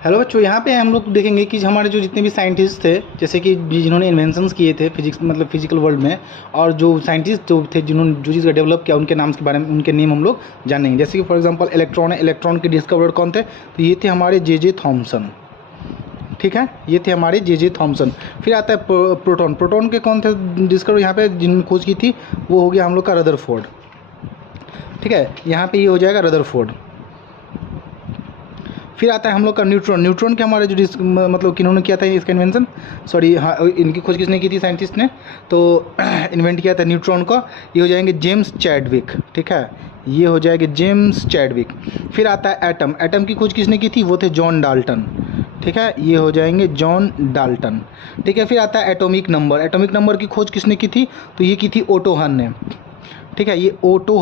Hello बच्चों, यहाँ पे हम लोग देखेंगे कि हमारे जो जितने भी साइंटिस्ट थे, जैसे कि जिन्होंने इन्वेंशंस किए थे फिजिक्स मतलब फिजिकल वर्ल्ड में, और जो साइंटिस्ट जो थे जिन्होंने जो चीज़ का डेवलप किया, उनके नाम के बारे में, उनके नेम हम लोग जानेंगे। जैसे कि फॉर एग्जांपल इलेक्ट्रॉन है, इलेक्ट्रॉन के डिस्कवरर कौन थे? तो ये थे हमारे जे थॉमसन। ठीक है, ये थे हमारे जे थॉमसन। फिर आता है प्रोटॉन। प्रोटॉन के कौन थे डिस्कवर यहाँ पे जिन्होंने खोज की थी? वो हो गया हम लोग का रदरफोर्ड। ठीक है, यहाँ पे ये हो जाएगा रदरफोर्ड। फिर आता है हम लोग का न्यूट्रॉन। न्यूट्रॉन के हमारे जो मतलब किन्होंने किया था इसका इन्वेंशन, सॉरी हाँ, इनकी खोज किसने की थी? साइंटिस्ट ने। तो इन्वेंट किया था न्यूट्रॉन का। ये हो जाएंगे जेम्स चैडविक। ठीक है, ये हो जाएंगे जेम्स चैडविक। फिर आता है एटम। एटम की खोज किसने की थी? वो थे जॉन डाल्टन। ठीक है, ये हो जाएंगे जॉन डाल्टन। ठीक है, फिर आता है एटॉमिक नंबर। एटॉमिक नंबर की खोज किसने की थी? तो ये की थी ओटो हन ने। ठीक है, ये ओटो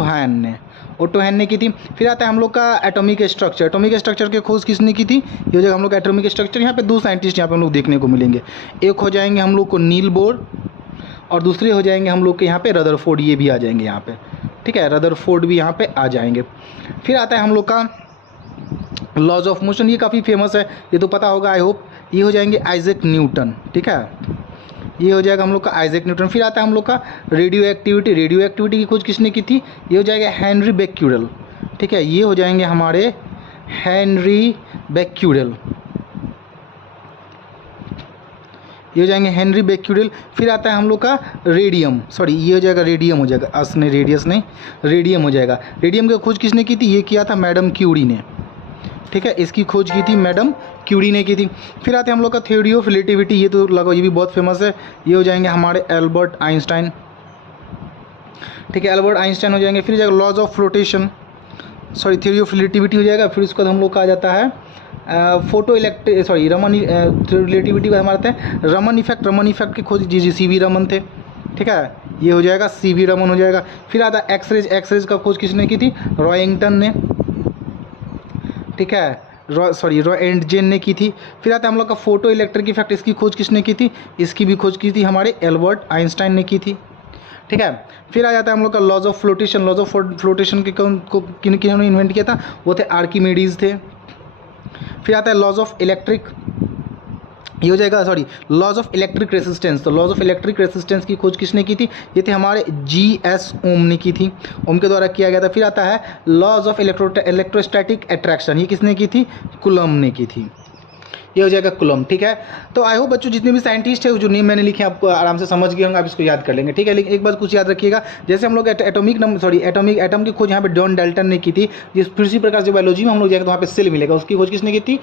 हैन ने की थी। फिर आता है हम लोग का एटॉमिक स्ट्रक्चर। एटॉमिक स्ट्रक्चर की खोज किसने की थी? ये हो जाएगा हम लोग का एटॉमिक स्ट्रक्चर। यहाँ पे दो साइंटिस्ट यहाँ पे हम लोग देखने को मिलेंगे। एक हो जाएंगे हम लोग को नील बोर, और दूसरे हो जाएंगे हम लोग के यहाँ पे रदरफोर्ड। ये भी आ जाएंगे यहाँ पे। ठीक है, रदरफोर्ड भी यहाँ पे आ जाएंगे। फिर आता है हम लोग का लॉज ऑफ मोशन। ये काफ़ी फेमस है, ये तो पता होगा आई होप। ये हो जाएंगे आइजैक न्यूटन। ठीक है, ये हो जाएगा हम लोग का आइजैक न्यूटन। फिर आता है हम लोग का रेडियो एक्टिविटी। रेडियो एक्टिविटी की खोज किसने की थी? ये हो जाएगा हेनरी बेक्यूरेल। ठीक है, ये हो जाएंगे हमारे हेनरी बेक्यूरेल। ये हो जाएंगे हेनरी बेक्यूरेल। फिर आता है हम लोग का रेडियम, सॉरी ये हो जाएगा रेडियम, हो जाएगा अस नहीं, रेडियस नहीं, रेडियम हो जाएगा। रेडियम की खोज किसने की थी? ये किया था मैडम क्यूरी ने। ठीक है, इसकी खोज की थी मैडम क्यूरी ने की थी। फिर आते हैं हम लोग का थ्योरी ऑफ रिलेटिविटी। ये तो लगभग ये भी बहुत फेमस है। ये हो जाएंगे हमारे एल्बर्ट आइंस्टाइन। ठीक है, एल्बर्ट आइंस्टाइन हो जाएंगे। फिर जाएगा laws of flotation, sorry theory of relativity हो जाएगा। फिर उसके बाद हम लोग का आ जाता है रमन रिलेटिविटी का हमारे थे रमन इफेक्ट। रमन इफेक्ट की खोज जी सी.वी. रमन थे। ठीक है, ये हो जाएगा सी.वी. रमन हो जाएगा। फिर आता है एक्सरेज। एक्सरेज का खोज किसने की थी? रॉयंगटन ने। ठीक है, रॉयंटजेन ने की थी। फिर आता है हम लोग का फोटो इलेक्ट्रिक इफेक्ट। इसकी खोज किसने की थी? इसकी भी खोज की थी हमारे एल्बर्ट आइंस्टाइन ने की थी। ठीक है, फिर आ जाता है हम लोग का laws of flotation. Laws of flotation के किन्होंने इन्वेंट किया था? वो थे आर्किमिडीज थे। फिर आता है लॉज ऑफ इलेक्ट्रिक। ये हो जाएगा लॉज ऑफ इलेक्ट्रिक रेसिस्टेंस। तो लॉज ऑफ इलेक्ट्रिक रेसिस्टेंस की खोज किसने की थी? ये थे हमारे जी.एस. ओम ने की थी, ओम के द्वारा किया गया था। फिर आता है लॉज ऑफ इलेक्ट्रोस्टैटिक अट्रैक्शन। ये किसने की थी? कुलम ने की थी। ये हो जाएगा कुलम। ठीक है, तो आई होप बच्चों जितने भी साइंटिस्ट है जो नेम मैंने लिखे आपको आराम से समझ गए होंगे, आप इसको याद कर लेंगे। ठीक है, लेकिन एक बात कुछ याद रखिएगा, जैसे हम लोग एटॉमिक एटम की खोज यहाँ पे जॉन डाल्टन ने की थी। जिस फिर इसी प्रकार से बायोलॉजी में हम लोग जाएंगे तो वहाँ पे सेल मिलेगा, उसकी खोज किसने की थी?